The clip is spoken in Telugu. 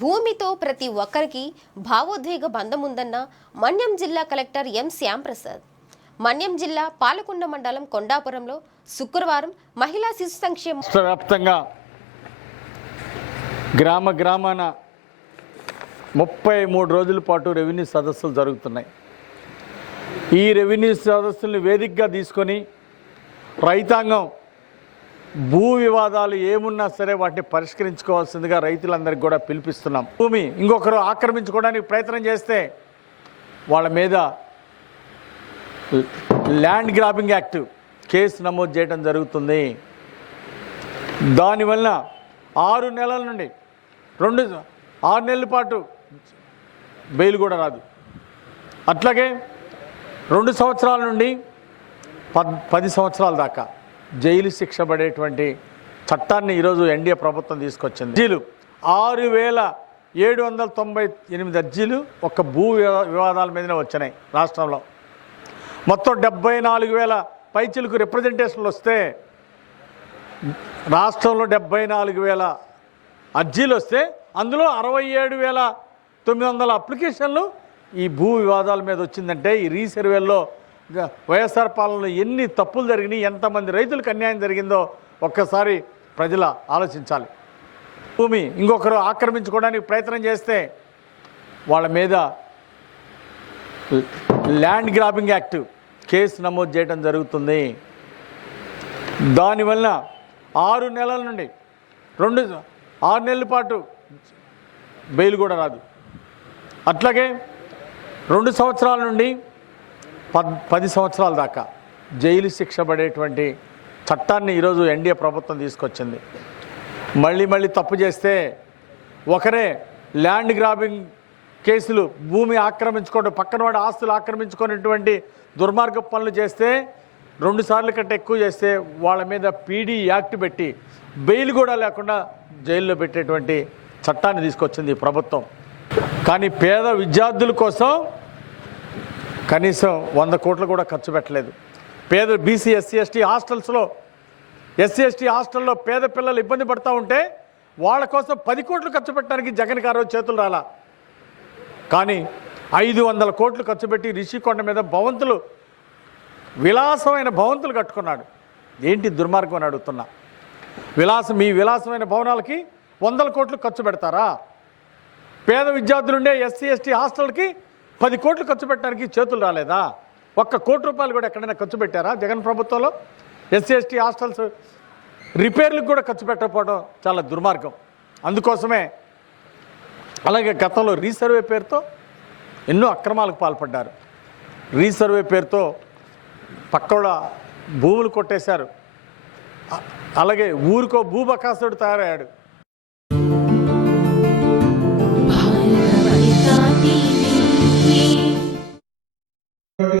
భూమితో ప్రతి ఒక్కరికి భావోద్వేగ బంధం ఉందన్న మన్యం జిల్లా కలెక్టర్ ఎం శ్యాంప్రసాద్. మన్యం జిల్లా పాలకొండ మండలం కొండాపురంలో శుక్రవారం మహిళా శిశు సంక్షేమ వ్యాప్తంగా గ్రామ గ్రామాన ముప్పై మూడు రోజుల పాటు రెవెన్యూ సదస్సులు జరుగుతున్నాయి. ఈ రెవెన్యూ సదస్సులను వేదికగా తీసుకొని రైతాంగం భూ వివాదాలు ఏమున్నా సరే వాటిని పరిష్కరించుకోవాల్సిందిగా రైతులందరికీ కూడా పిలిపిస్తున్నాం. భూమి ఇంకొకరు ఆక్రమించుకోవడానికి ప్రయత్నం చేస్తే వాళ్ళ మీద ల్యాండ్ గ్రాబింగ్ యాక్ట్ కేసు నమోదు చేయడం జరుగుతుంది. దానివల్ల ఆరు నెలల నుండి రెండు ఆరు నెలల పాటు బెయిల్ కూడా రాదు. అట్లాగే రెండు సంవత్సరాల నుండి పద్ పది సంవత్సరాల దాకా జైలు శిక్ష పడేటువంటి చట్టాన్ని ఈరోజు ఎన్డీఏ ప్రభుత్వం తీసుకొచ్చింది. అర్జీలు ఆరు వేల ఏడు వందల తొంభై ఎనిమిది అర్జీలు ఒక భూ వివా- వివాదాల మీదనే వచ్చినాయి రాష్ట్రంలో. మొత్తం డెబ్బై నాలుగు వేల పైచిలకు రిప్రజెంటేషన్లు వస్తే రాష్ట్రంలో డెబ్బై నాలుగు వేల అర్జీలు వస్తే అందులో అరవై ఏడు వేల తొమ్మిది వందల అప్లికేషన్లు ఈ భూ వివాదాల మీద వచ్చిందంటే ఈ రీసర్వేల్లో వైఎస్ఆర్ పాలనలో ఎన్ని తప్పులు జరిగినాయి ఎంతమంది రైతులకు అన్యాయం జరిగిందో ఒక్కసారి ప్రజల ఆలోచించాలి. భూమి ఇంకొకరు ఆక్రమించుకోవడానికి ప్రయత్నం చేస్తే వాళ్ళ మీద ల్యాండ్ గ్రాబింగ్ యాక్ట్ కేసు నమోదు చేయడం జరుగుతుంది. దానివల్ల ఆరు నెలల నుండి రెండు ఆరు నెలల పాటు బెయిల్ కూడా రాదు. అట్లాగే రెండు సంవత్సరాల నుండి పద్ పది సంవత్సరాల దాకా జైలు శిక్ష పడేటువంటి చట్టాన్ని ఈరోజు ఎన్డీఏ ప్రభుత్వం తీసుకొచ్చింది. మళ్ళీ మళ్ళీ తప్పు చేస్తే ఒకరే ల్యాండ్ గ్రాబింగ్ కేసులు భూమి ఆక్రమించుకోవడం పక్కన వాడి ఆస్తులు ఆక్రమించుకునేటువంటి దుర్మార్గ పనులు చేస్తే రెండు సార్లు కంటే ఎక్కువ చేస్తే వాళ్ళ మీద పీడీ యాక్ట్ పెట్టి బెయిల్ కూడా లేకుండా జైల్లో పెట్టేటువంటి చట్టాన్ని తీసుకొచ్చింది ఈ ప్రభుత్వం. కానీ పేద విద్యార్థుల కోసం కనీసం వంద కోట్లు కూడా ఖర్చు పెట్టలేదు. పేద బీసీ ఎస్సీ ఎస్టీ హాస్టల్స్లో ఎస్సీ ఎస్టీ హాస్టల్లో పేద పిల్లలు ఇబ్బంది పడుతూ ఉంటే వాళ్ళ కోసం పది కోట్లు ఖర్చు పెట్టడానికి జగన్ గారు చేతులు రాలా. కానీ ఐదు వందల కోట్లు ఖర్చు పెట్టి రిషికొండ మీద భవంతులు విలాసమైన భవంతులు కట్టుకున్నాడు. ఏంటి దుర్మార్గం అని అడుగుతున్నా. విలాసం మీ విలాసమైన భవనాలకి వందల కోట్లు ఖర్చు పెడతారా? పేద విద్యార్థులుండే ఎస్సీ ఎస్టీ హాస్టల్కి పది కోట్లు ఖర్చు పెట్టడానికి చేతులు రాలేదా? ఒక్క కోటి రూపాయలు కూడా ఎక్కడైనా ఖర్చు పెట్టారా జగన్ ప్రభుత్వంలో? ఎస్సీ ఎస్టీ హాస్టల్స్ రిపేర్లకు కూడా ఖర్చు పెట్టకపోవడం చాలా దుర్మార్గం. అందుకోసమే అలాగే గతంలో రీసర్వే పేరుతో ఎన్నో అక్రమాలకు పాల్పడ్డారు. రీసర్వే పేరుతో పక్కన భూములు కొట్టేశారు. అలాగే ఊరికో భూబకాసుడు తయారయ్యాడు.